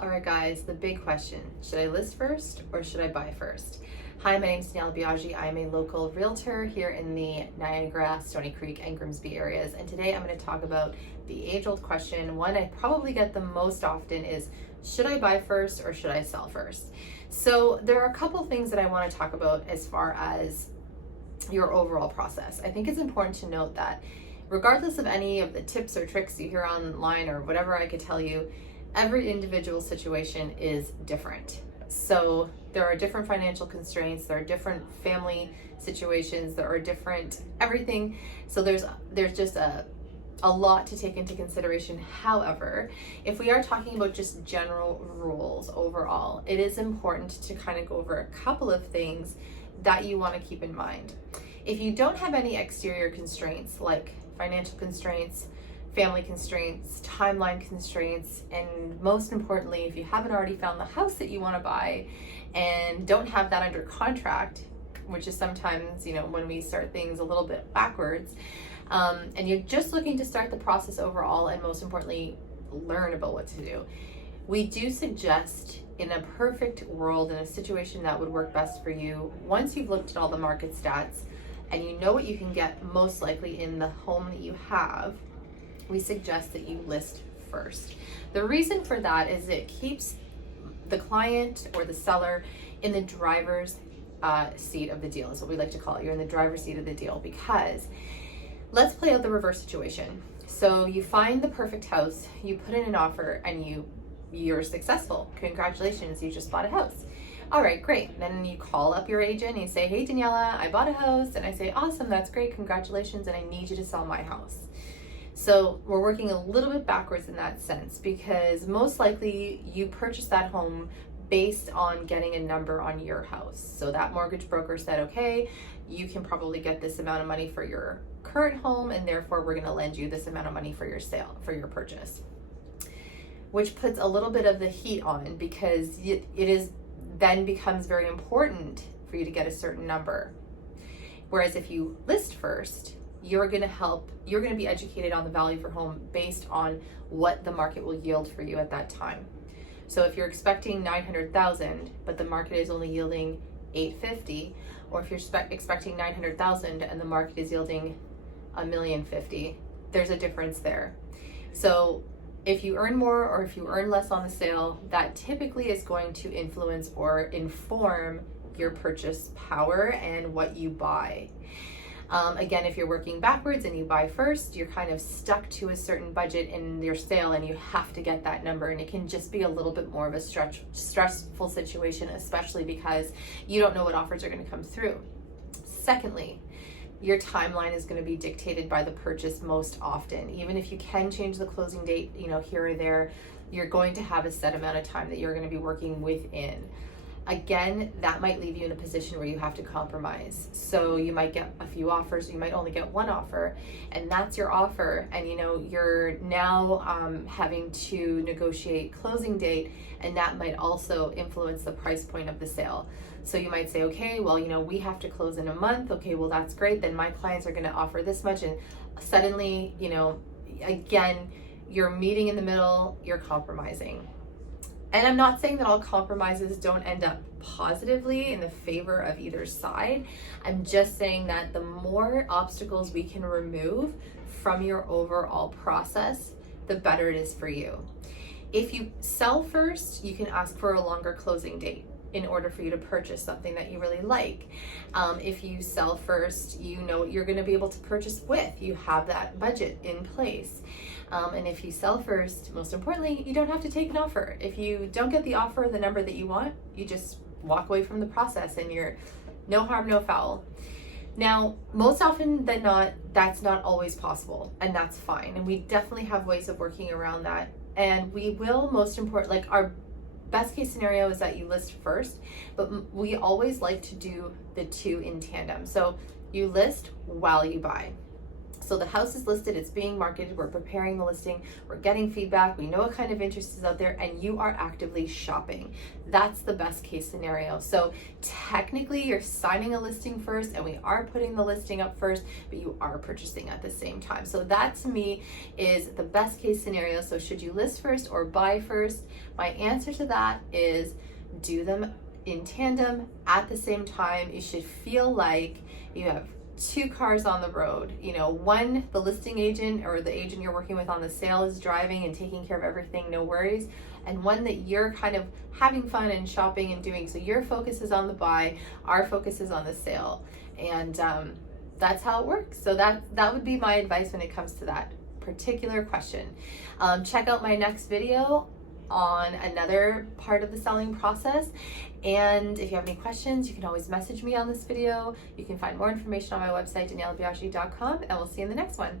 All right, guys, the big question, should I list first or should I buy first? Hi, my name is Danielle Biaggi. I'm a local realtor here in the Niagara, Stony Creek, and Grimsby areas. And today I'm going to talk about the age-old question. One I probably get the most often is, should I buy first or should I sell first? So there are a couple things that I want to talk about as far as your overall process. I think it's important to note that regardless of any of the tips or tricks you hear online or whatever I could tell you, every individual situation is different. So there are different financial constraints, there are different family situations, there are different everything. So there's just a lot to take into consideration. However, if we are talking about just general rules overall, it is important to kind of go over a couple of things that you want to keep in mind. If you don't have any exterior constraints like financial constraints, family constraints, timeline constraints, and most importantly, if you haven't already found the house that you want to buy and don't have that under contract, which is sometimes, when we start things a little bit backwards, and you're just looking to start the process overall and most importantly, learn about what to do, we do suggest, in a perfect world, in a situation that would work best for you, once you've looked at all the market stats and you know what you can get most likely in the home that you have, we suggest that you list first. The reason for that is it keeps the client or the seller in the driver's seat of the deal, is what we like to call it. You're in the driver's seat of the deal, because let's play out the reverse situation. So you find the perfect house, you put in an offer, and you're successful. Congratulations, you just bought a house. All right, great. Then you call up your agent and you say, hey, Daniela, I bought a house. And I say, awesome, that's great, congratulations, and I need you to sell my house. So we're working a little bit backwards in that sense, because most likely you purchased that home based on getting a number on your house. So that mortgage broker said, okay, you can probably get this amount of money for your current home, and therefore we're going to lend you this amount of money for your sale, for your purchase, which puts a little bit of the heat on, because then becomes very important for you to get a certain number. Whereas if you list first, you're going to be educated on the value of your home based on what the market will yield for you at that time. So if you're expecting 900,000, but the market is only yielding 850, or if you're expecting 900,000 and the market is yielding $1,050,000, there's a difference there. So if you earn more or if you earn less on the sale, that typically is going to influence or inform your purchase power and what you buy. Again, if you're working backwards and you buy first, you're kind of stuck to a certain budget in your sale and you have to get that number, and it can just be a little bit more of a stressful situation, especially because you don't know what offers are going to come through. Secondly, your timeline is going to be dictated by the purchase most often. Even if you can change the closing date, here or there, you're going to have a set amount of time that you're going to be working within. Again, that might leave you in a position where you have to compromise. So you might get a few offers, you might only get one offer, and that's your offer. And you're now having to negotiate closing date, and that might also influence the price point of the sale. So you might say, okay, well, we have to close in a month. Okay, well, that's great. Then my clients are going to offer this much. And suddenly, again, you're meeting in the middle, you're compromising. And I'm not saying that all compromises don't end up positively in the favor of either side. I'm just saying that the more obstacles we can remove from your overall process, the better it is for you. If you sell first, you can ask for a longer closing date in order for you to purchase something that you really like. If you sell first, you know what you're going to be able to purchase with. You have that budget in place. And if you sell first, most importantly, you don't have to take an offer. If you don't get the offer, the number that you want, you just walk away from the process and you're no harm, no foul. Now, most often than not, that's not always possible, and that's fine. And we definitely have ways of working around that. And we will, most important, like our best case scenario is that you list first, but we always like to do the two in tandem. So you list while you buy. So the house is listed, it's being marketed, we're preparing the listing, we're getting feedback, we know what kind of interest is out there, and you are actively shopping. That's the best case scenario. So technically you're signing a listing first, and we are putting the listing up first, but you are purchasing at the same time. So that to me is the best case scenario. So should you list first or buy first? My answer to that is do them in tandem at the same time. You should feel like you have two cars on the road. You know, one, the listing agent or the agent you're working with on the sale is driving and taking care of everything, no worries. And one that you're kind of having fun and shopping and doing. So your focus is on the buy, our focus is on the sale. And that's how it works. So that would be my advice when it comes to that particular question. Check out my next video on another part of the selling process. And if you have any questions, you can always message me on this video. You can find more information on my website, danielabiaggi.com, and we'll see you in the next one.